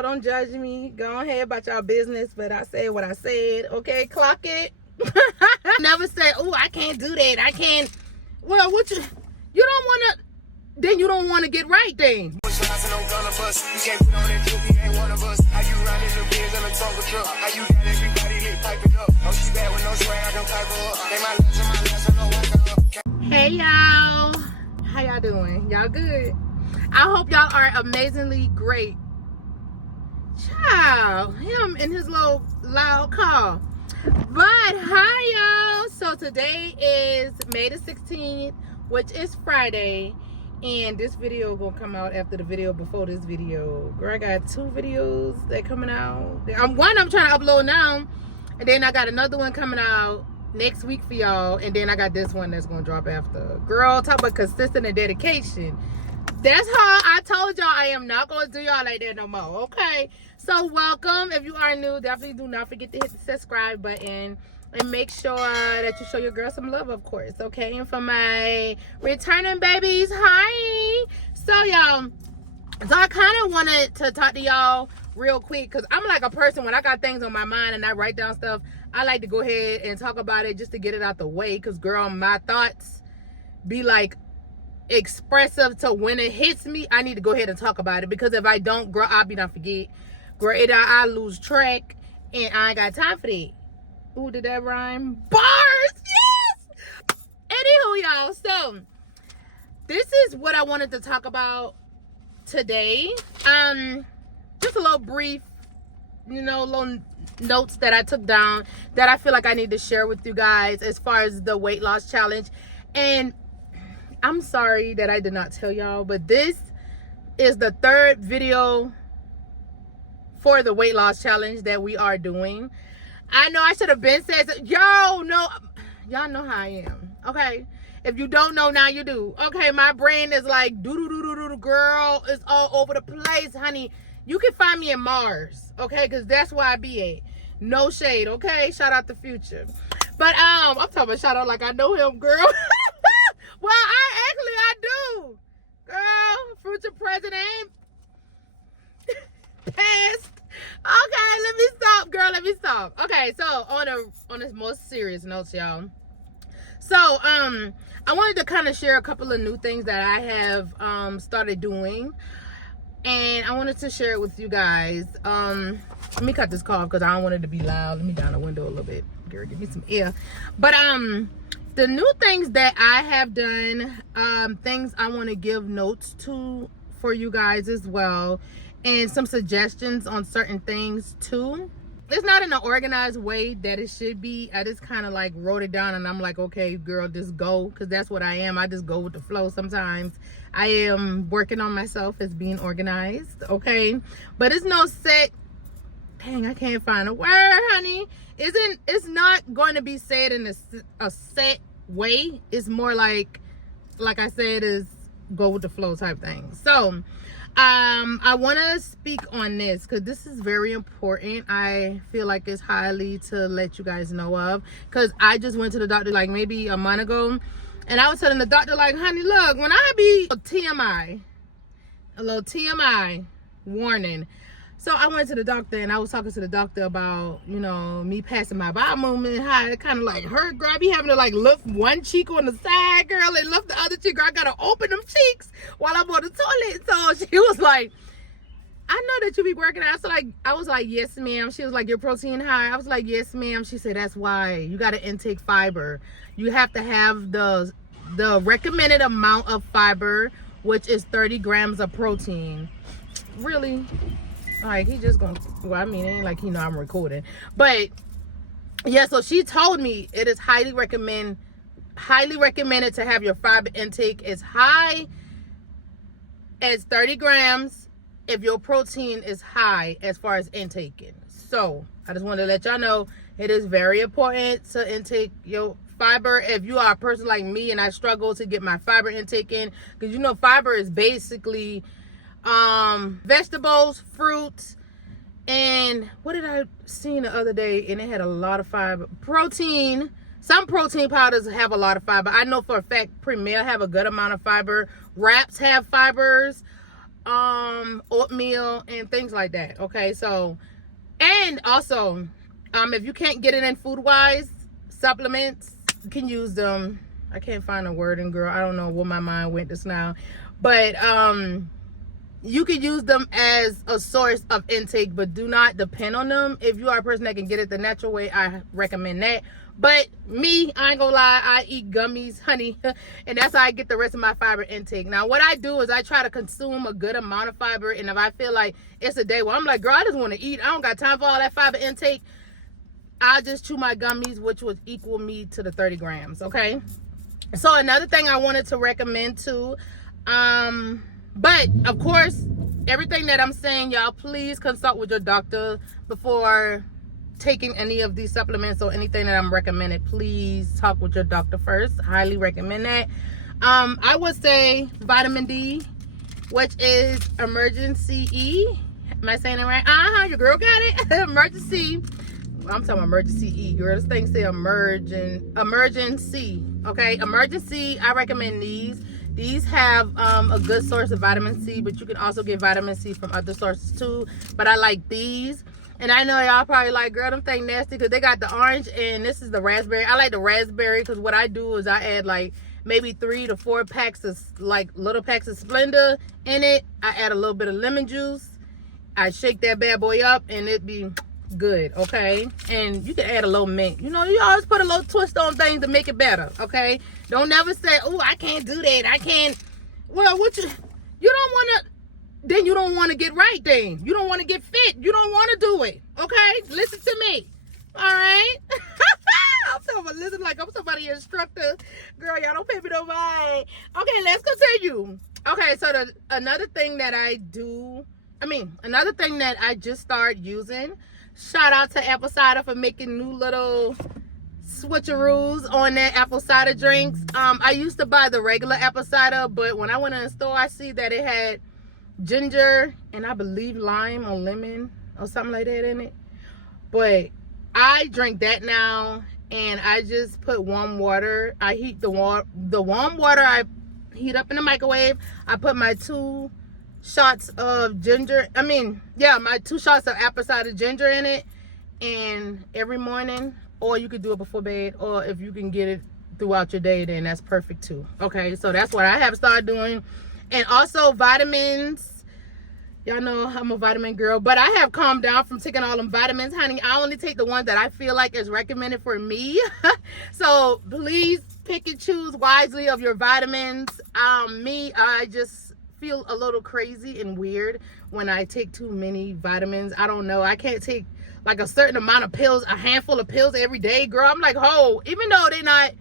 y'all. Don't judge me. Go ahead about y'all business, but I said what I said. Okay, clock it. Never say, oh, I can't do that. I can't. Well, what you don't want to, then you don't want to get right then. Hey y'all, how y'all doing? Y'all good? I hope y'all are amazingly great. Child, him in his little loud car. But hi y'all, so today is May the 16th, which is Friday, and this video gonna come out after the video before this video. Girl, I got 2 videos that coming out. One I'm trying to upload now, and then I got another one coming out next week for y'all, and then I got this one that's gonna drop after. Girl, talk about consistent and dedication. That's how I told y'all I am not gonna do y'all like that no more. Okay, so welcome. If you are new, definitely do not forget to hit the subscribe button and make sure that you show your girl some love, of course. Okay, and for my returning babies, hi. So y'all, so I kind of wanted to talk to y'all real quick, because I'm like a person, when I got things on my mind and I write down stuff, I like to go ahead and talk about it just to get it out the way. Because girl, my thoughts be like expressive, to when it hits me, I need to go ahead and talk about it. Because if I don't, girl, I'll be done forget. Girl, I lose track, and I ain't got time for that. Ooh, did that rhyme? Bars, yes. Anywho, y'all, so this is what I wanted to talk about today. Just a little brief, little notes that I took down that I feel like I need to share with you guys as far as the weight loss challenge. And I'm sorry that I did not tell y'all, but this is the 3rd video for the weight loss challenge that we are doing. I know I should have been said, y'all know how I am, okay? If you don't know, now you do. Okay, my brain is like do girl, it's all over the place, honey. You can find me in Mars, okay? Because that's where I be at. No shade, okay? Shout out to Future. But I'm talking about shout out like I know him, girl. Well, I do. Girl, Future president. Past. Okay, let me stop, girl. Let me stop. Okay, so on this most serious notes, y'all. So I wanted to kind of share a couple of new things that I have started doing, and I wanted to share it with you guys. Let me cut this cough because I don't want it to be loud. Let me down the window a little bit. Girl, give me some air. But the new things that I have done, things I want to give notes to for you guys as well, and some suggestions on certain things too. It's not in an organized way that it should be. I just kind of like wrote it down, and I'm like, okay, girl, just go, because that's what I am. I just go with the flow sometimes. I am working on myself as being organized, okay? But it's no set, dang, I can't find a word, honey. It's not going to be said in a set way. It's more like I said, is go with the flow type thing. So I want to speak on this because this is very important. I feel like it's highly to let you guys know of, because I just went to the doctor like maybe a month ago, and I was telling the doctor like, honey, look, when I be a little TMI warning. So I went to the doctor, and I was talking to the doctor about, me passing my bowel movement, and how it kind of like hurt, girl. I be having to like lift one cheek on the side, girl, and lift the other cheek, girl. I gotta open them cheeks while I'm on the toilet. So she was like, I know that you be working out. So like, I was like, yes, ma'am. She was like, your protein high? I was like, yes, ma'am. She said, that's why you gotta intake fiber. You have to have the recommended amount of fiber, which is 30 grams of protein. Really? Like, he just gonna, well, I mean, it ain't like he know I'm recording, but yeah, so she told me it is highly recommended to have your fiber intake as high as 30 grams if your protein is high as far as intaking. So I just wanted to let y'all know it is very important to intake your fiber. If you are a person like me and I struggle to get my fiber intake in, because fiber is basically vegetables, fruits, and what did I see the other day, and it had a lot of fiber. Protein. Some protein powders have a lot of fiber. I know for a fact Premier have a good amount of fiber. Wraps have fibers. oatmeal, and things like that. Okay, so, and also, if you can't get it in food wise supplements, you can use them. I can't find a word in, girl. I don't know where my mind went just now, but you can use them as a source of intake, but do not depend on them. If you are a person that can get it the natural way, I recommend that. But me, I ain't gonna lie, I eat gummies, honey, and that's how I get the rest of my fiber intake. Now, what I do is I try to consume a good amount of fiber, and if I feel like it's a day where I'm like, girl, I just want to eat, I don't got time for all that fiber intake, I'll just chew my gummies, which would equal me to the 30 grams, okay? So another thing I wanted to recommend too, but of course, everything that I'm saying, y'all, please consult with your doctor before taking any of these supplements or anything that I'm recommending. Please talk with your doctor first. Highly recommend that. I would say vitamin D, which is Emergen-C E. Am I saying it right? Your girl got it. Emergen-C. I'm talking Emergen-C E, girl. This thing say Emergen-C. Okay, Emergen-C. I recommend these. These have a good source of vitamin C, but you can also get vitamin C from other sources too. But I like these. And I know y'all probably like, girl, them thing nasty, because they got the orange and this is the raspberry. I like the raspberry because what I do is I add like maybe 3 to 4 packs of like little packs of Splenda in it. I add a little bit of lemon juice. I shake that bad boy up and it be good, okay? And you can add a little mint. You know, you always put a little twist on things to make it better, okay? Don't never say, oh, I can't do that. I can't. Well, what you don't want to, then you don't want to get right then. You don't want to get fit. You don't want to do it, okay? Listen to me, all right? I'm talking about listen like I'm somebody's instructor. Girl, y'all don't pay me no mind. Okay, let's continue. Okay, so another thing that I just started using, shout out to apple cider for making new little switcheroos on their apple cider drinks. I used to buy the regular apple cider, but when I went in the store, I see that it had ginger and I believe lime or lemon or something like that in it. But I drink that now, and I just put warm water. I heat the warm water. I heat up in the microwave. I put my 2 shots of ginger. My 2 shots of apple cider ginger in it, and every morning, or you could do it before bed, or if you can get it throughout your day, then that's perfect too. Okay, so that's what I have started doing. And also vitamins. Y'all know I'm a vitamin girl, but I have calmed down from taking all them vitamins, honey. I only take the ones that I feel like is recommended for me. So please pick and choose wisely of your vitamins. I just feel a little crazy and weird when I take too many vitamins. I don't know. I can't take like a certain amount of pills, a handful of pills every day, girl. I'm like, oh, even though they're not,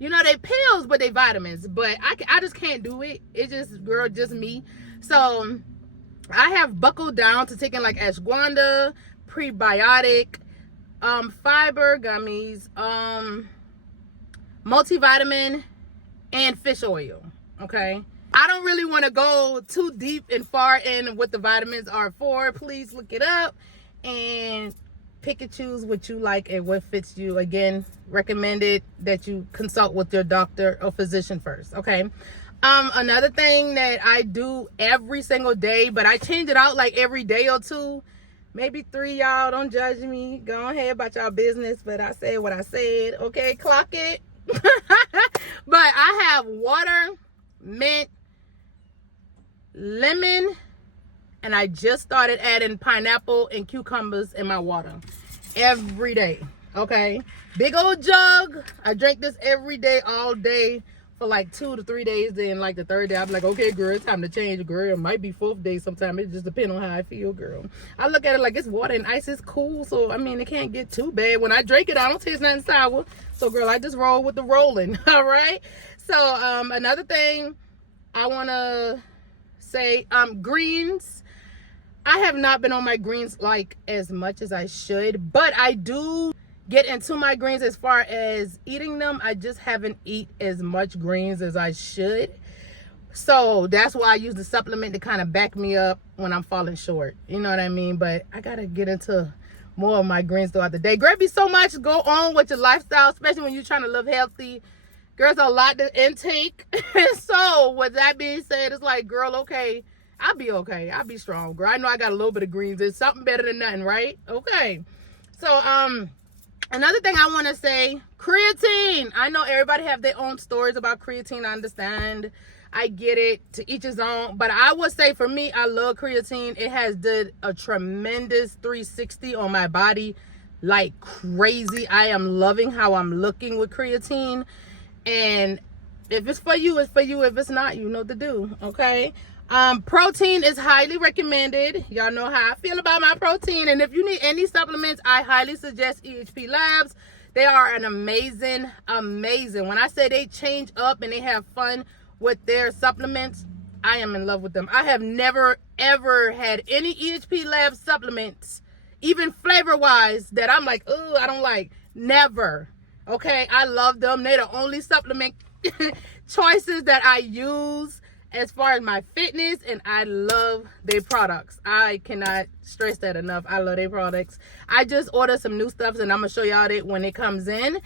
you know, they pills, but they vitamins. But I just can't do it. It's just, girl, just me. So I have buckled down to taking like ashwagandha, prebiotic, fiber gummies, multivitamin, and fish oil. Okay. I don't really want to go too deep and far in what the vitamins are for. Please look it up and pick and choose what you like and what fits you. Again, recommended that you consult with your doctor or physician first. Okay. Another thing that I do every single day, but I change it out like every day or 2, maybe 3, y'all. Don't judge me. Go ahead about y'all business, but I said what I said. Okay, clock it. But I have water, mint, lemon, and I just started adding pineapple and cucumbers in my water every day. Okay, big old jug. I drink this every day, all day, for like 2 to 3 days. Then like the 3rd day, I'm like, okay, girl, it's time to change, girl. It might be 4th day sometime. It just depends on how I feel, girl. I look at it like it's water and ice. It's cool. So, it can't get too bad. When I drink it, I don't taste nothing sour. So, girl, I just roll with the rolling. All right. So, another thing I want to say, greens. I have not been on my greens like as much as I should, but I do get into my greens as far as eating them. I just haven't eat as much greens as I should. So that's why I use the supplement to kind of back me up when I'm falling short. You know what I mean? But I got to get into more of my greens throughout the day. Girl, be so much go on with your lifestyle, especially when you're trying to live healthy. Girls, a lot to intake. So with that being said, it's like, girl, okay, I'll be okay. I'll be strong, girl. I know I got a little bit of greens. It's something better than nothing, right? Okay. So, another thing I want to say, creatine. I know everybody have their own stories about creatine. I understand. I get it, to each his own. But I would say for me, I love creatine. It has did a tremendous 360 on my body like crazy. I am loving how I'm looking with creatine. And if it's for you, it's for you. If it's not, you know what to do, okay? Protein is highly recommended. Y'all know how I feel about my protein. And if you need any supplements, I highly suggest EHP Labs. They are an amazing. When I say they change up and they have fun with their supplements, I am in love with them. I have never, ever had any EHP Labs supplements, even flavor-wise, that I'm like, ooh, I don't like. Never. Okay? I love them. They're the only supplement choices that I use as far as my fitness, and I love their products. I cannot stress that enough. I love their products. I just ordered some new stuff, and I'm gonna show y'all that when it comes in.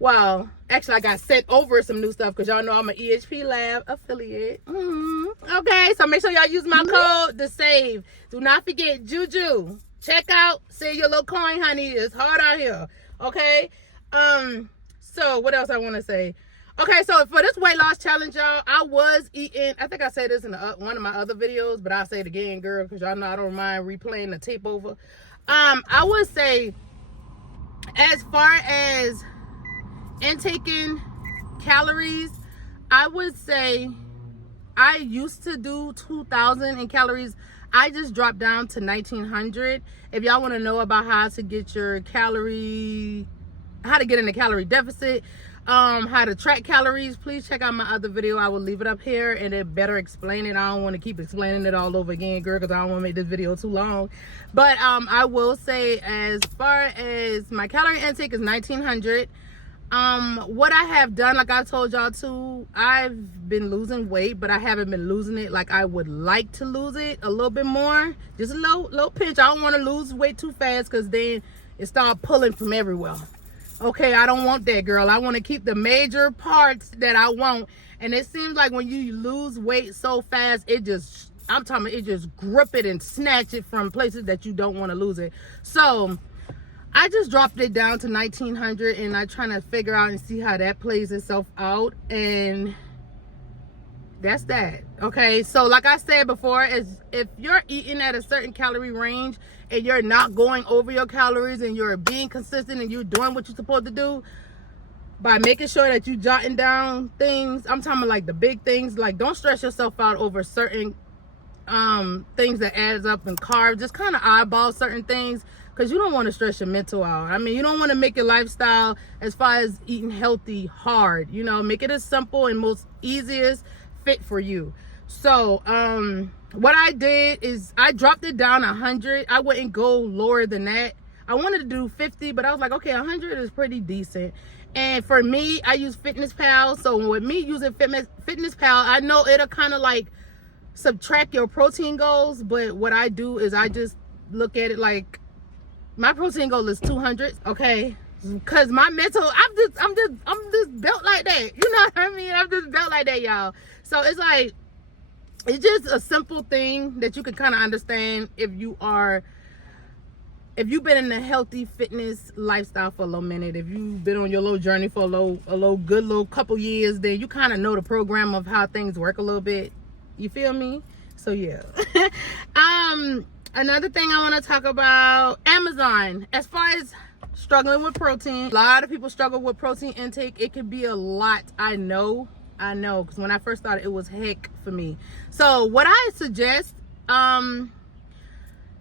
Well, actually, I got sent over some new stuff because y'all know I'm an EHP Lab affiliate. Okay, so make sure y'all use my code to save. Do not forget Juju. Check out, save your little coin, honey. It's hard out here. Okay. So what else I want to say? Okay, so for this weight loss challenge, y'all, I was eating, I think I said this in one of my other videos, but I'll say it again, girl, because y'all know I don't mind replaying the tape over. I would say, as far as intaking calories, I would say I used to do 2,000 in calories. I just dropped down to 1,900. If y'all want to know about how to get your how to get in a calorie deficit, how to track calories, please check out my other video. I will leave it up here and it better explain it. I don't want to keep explaining it all over again, girl, because I don't want to make this video too long. But I will say, as far as my calorie intake is 1,900. What I have done, like I told y'all too, I've been losing weight, but I haven't been losing it like I would like to lose it a little bit more. Just a little pinch. I don't want to lose weight too fast because then it start pulling from everywhere. Okay, I don't want that, girl. I want to keep the major parts that I want. And it seems like when you lose weight so fast, it just grip it and snatch it from places that you don't want to lose it. So I just dropped it down to 1,900 and I'm trying to figure out and see how that plays itself out. And that's that. Okay, so like I said before, if you're eating at a certain calorie range and you're not going over your calories and you're being consistent and you're doing what you're supposed to do by making sure that you jotting down things, I'm talking about like the big things, like don't stress yourself out over certain things that adds up in carbs. Just kind of eyeball certain things, because you don't want to stress your mental out. I mean, you don't want to make your lifestyle, as far as eating healthy, hard. You know, make it as simple and most easiest fit for you. So what I did is I dropped it down 100. I wouldn't go lower than that. I wanted to do 50, but I was like, okay, 100 is pretty decent. And for me, I use Fitness Pal. So with me using Fitness Pal, I know it'll kind of like subtract your protein goals, but what I do is I just look at it like my protein goal is 200, okay? Cause my mental, I'm just built like that. You know what I mean? I'm just built like that, y'all. So it's like, it's just a simple thing that you can kind of understand if you've been in a healthy fitness lifestyle for a little minute, if you've been on your little journey for a good couple years, then you kind of know the program of how things work a little bit. You feel me? So yeah. Another thing I want to talk about, Amazon. As far as struggling with protein, a lot of people struggle with protein intake. It could be a lot. I know, because when I first started, it was heck for me. So what I suggest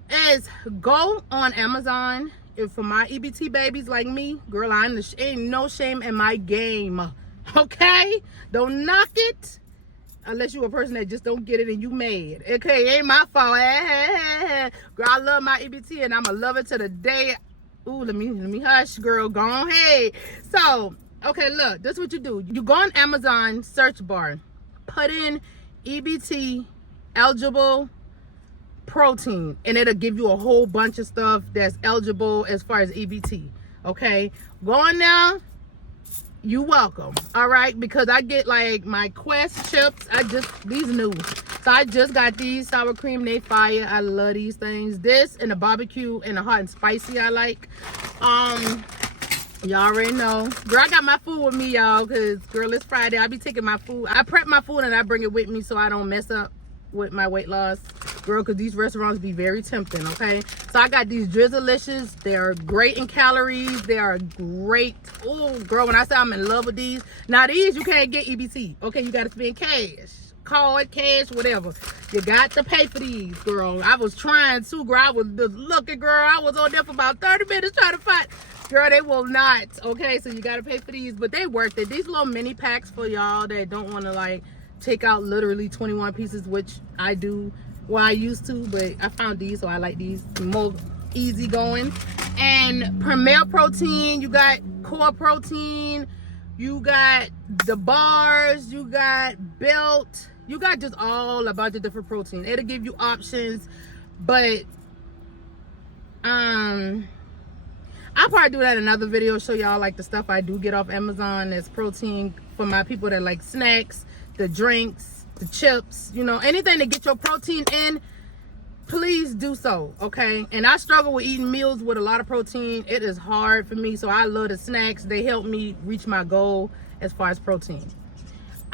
is go on Amazon. If for my EBT babies like me, girl, ain't no shame in my game. Okay? Don't knock it. Unless you're a person that just don't get it and you mad. Okay, it ain't my fault. Girl, I love my EBT and I'ma love it to the day. Ooh, let me hush, girl. Go on ahead. So, okay, look, this is what you do. You go on Amazon search bar, put in EBT eligible protein, and it'll give you a whole bunch of stuff that's eligible as far as EBT. Okay, go on now. You welcome. All right, because I get like my Quest chips. These new. So I just got these sour cream. They fire. I love these things. This and the barbecue and the hot and spicy I like. Y'all already know. Girl, I got my food with me, y'all, because, girl, it's Friday. I be taking my food. I prep my food and I bring it with me so I don't mess up with my weight loss. Girl, because these restaurants be very tempting, okay? So I got these Drizzlicious. They're great in calories. They are great. Oh, girl, when I say I'm in love with these. Now, these you can't get EBT, okay? You got to spend cash. Card, cash, whatever. You got to pay for these, girl. I was trying to, girl. I was just looking, girl. I was on there for about 30 minutes trying to find. Girl, they will not. Okay, so you got to pay for these, but they worth it. These little mini packs for y'all that don't want to, like, take out literally 21 pieces, which I do. Well, I used to, but I found these, so I like these. More easy going. And Premier Protein, you got Core Protein, you got the bars, you got Belt. You got just all a bunch of different protein. It'll give you options, but I'll probably do that in another video, show y'all like the stuff I do get off Amazon that's protein for my people that like snacks, the drinks, the chips, you know, anything to get your protein in, please do so, okay? And I struggle with eating meals with a lot of protein. It is hard for me, so I love the snacks. They help me reach my goal as far as protein.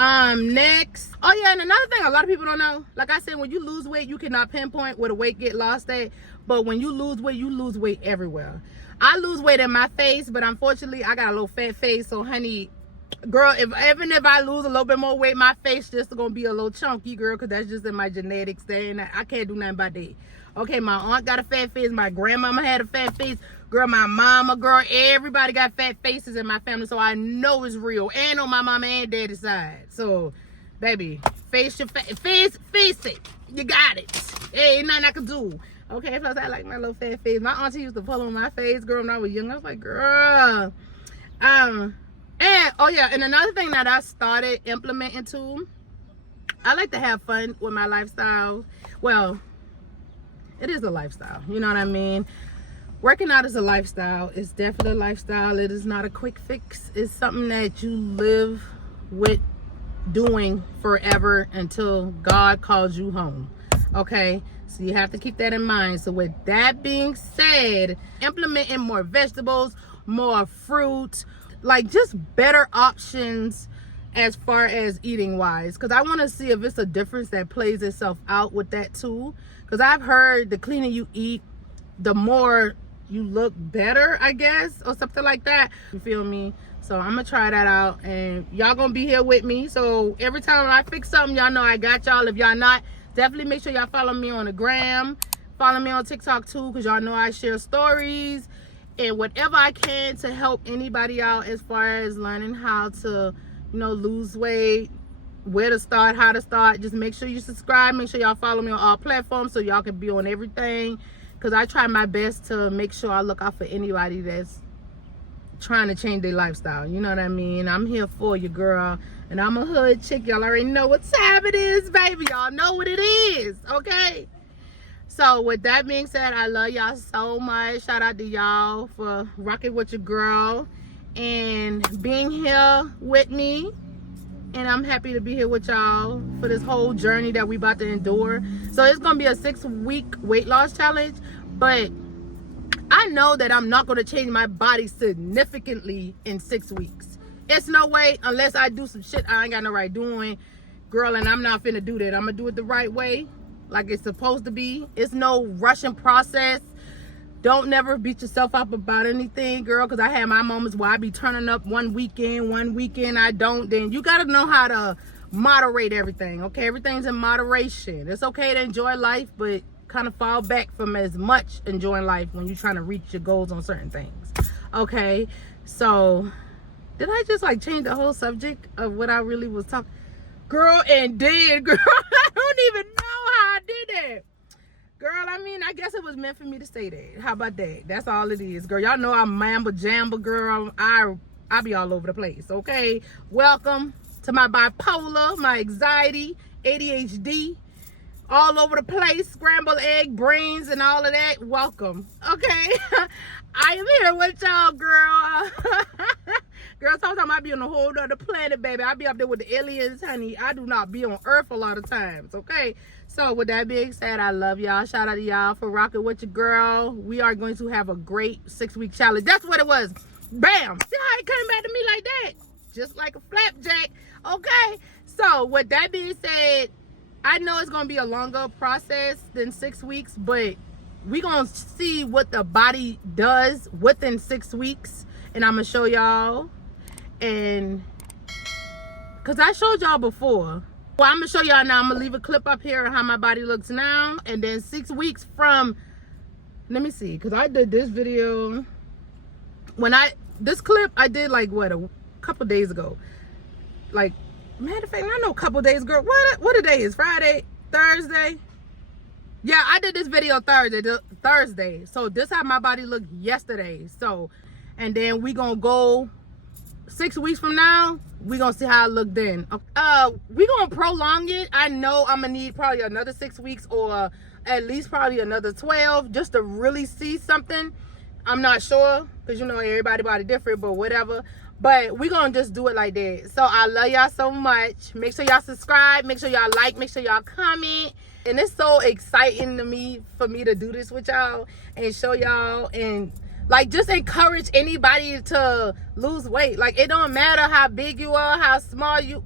Next, oh yeah, and another thing a lot of people don't know, like I said, when you lose weight, you cannot pinpoint where the weight get lost at, but when you lose weight everywhere. I lose weight in my face, but unfortunately I got a little fat face, so honey, girl, even if I lose a little bit more weight, my face just gonna be a little chunky, girl, because that's just in my genetics there, and I can't do nothing about that. Okay, my aunt got a fat face, my grandmama had a fat face, girl, my mama, girl, everybody got fat faces in my family, so I know it's real, and on my mama and daddy's side. So, baby, face it, you got it. Hey, ain't nothing I can do. Okay, plus I like my little fat face. My auntie used to pull on my face, girl, when I was young. I was like, girl. And oh yeah, and another thing that I started implementing too, I like to have fun with my lifestyle. Well, it is a lifestyle, you know what I mean? Working out is a lifestyle. It's definitely a lifestyle. It is not a quick fix. It's something that you live with doing forever until God calls you home. Okay, so you have to keep that in mind. So with that being said, implementing more vegetables, more fruit, like just better options as far as eating wise, because I want to see if it's a difference that plays itself out with that too, because I've heard the cleaner you eat, the more you look better, I guess, or something like that. You feel me? So I'm gonna try that out, and y'all gonna be here with me. So every time I fix something, y'all know I got y'all. If y'all not, definitely make sure y'all follow me on the gram, follow me on TikTok too, because y'all know I share stories and whatever I can to help anybody out as far as learning how to, you know, lose weight, where to start, how to start. Just make sure you subscribe, make sure y'all follow me on all platforms so y'all can be on everything, because I try my best to make sure I look out for anybody that's trying to change their lifestyle. You know what I mean? I'm here for you, girl. And I'm a hood chick. Y'all already know what time it is, baby. Y'all know what it is, okay? So with that being said, I love y'all so much. Shout out to y'all for rocking with your girl and being here with me. And I'm happy to be here with y'all for this whole journey that we about to endure. So it's going to be a 6-week weight loss challenge. But I know that I'm not going to change my body significantly in 6 weeks. It's no way, unless I do some shit I ain't got no right doing, girl, and I'm not finna do that. I'm gonna do it the right way, like it's supposed to be. It's no rushing process. Don't never beat yourself up about anything, girl, because I had my moments where I be turning up one weekend I don't. Then you gotta know how to moderate everything, okay? Everything's in moderation. It's okay to enjoy life, but kind of fall back from as much enjoying life when you're trying to reach your goals on certain things, okay? So did I just like change the whole subject of what I really was talking? Girl, and did, girl. I don't even know how I did that. Girl, I mean, I guess it was meant for me to say that. How about that? That's all it is, girl. Y'all know I'm mambo jambo, girl. I be all over the place, okay? Welcome to my bipolar, my anxiety, ADHD, all over the place, scrambled egg brains and all of that. Welcome, okay? I am here with y'all, girl. Girl, sometimes I be on a whole other planet, baby. I be up there with the aliens, honey. I do not be on Earth a lot of times, okay? So with that being said, I love y'all. Shout out to y'all for rocking with your girl. We are going to have a great 6-week challenge. That's what it was. Bam. See how it came back to me like that? Just like a flapjack, okay? So with that being said, I know it's going to be a longer process than 6 weeks, but we're going to see what the body does within 6 weeks. And I'm going to show y'all. And because I showed y'all before. Well, I'm going to show y'all now. I'm going to leave a clip up here of how my body looks now. And then 6 weeks from, let me see, because I did this video. This clip I did like, what, a couple days ago. Like, matter of fact, I know a couple days, girl. What a day is? Friday? Thursday? Yeah, I did this video Thursday. So this how my body looked yesterday. So, and then we gonna go 6 weeks from now. We gonna see how I look then. We gonna prolong it. I know I'm gonna need probably another 6 weeks or at least probably another 12 just to really see something. I'm not sure because you know everybody body different, but whatever. But we gonna just do it like that. So I love y'all so much. Make sure y'all subscribe. Make sure y'all like. Make sure y'all comment. And it's so exciting to me for me to do this with y'all and show y'all and like just encourage anybody to lose weight. Like it don't matter how big you are, how small you.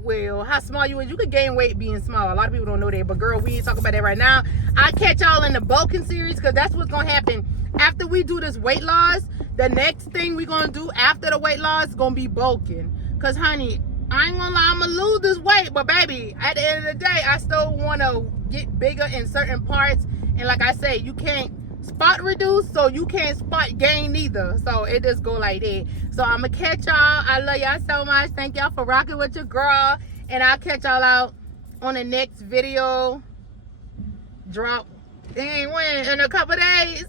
Well, how small you is. You could gain weight being small. A lot of people don't know that. But girl, we ain't talking about that right now. I'll catch y'all in the bulking series because that's what's gonna happen after we do this weight loss. The next thing we're gonna do after the weight loss is gonna be bulking. Cause honey, I ain't gonna lie, I'm gonna lose this weight, but baby, at the end of the day, I still wanna get bigger in certain parts. And like I say, you can't spot reduce, so you can't spot gain neither. So it just go like that. So I'm gonna catch y'all. I love y'all so much. Thank y'all for rocking with your girl. And I'll catch y'all out on the next video drop. Ain't when in a couple days.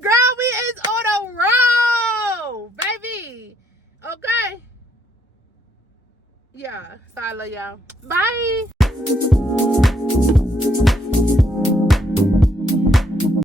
Girl, we is on the road, baby. Okay. Yeah. So I love y'all. Bye.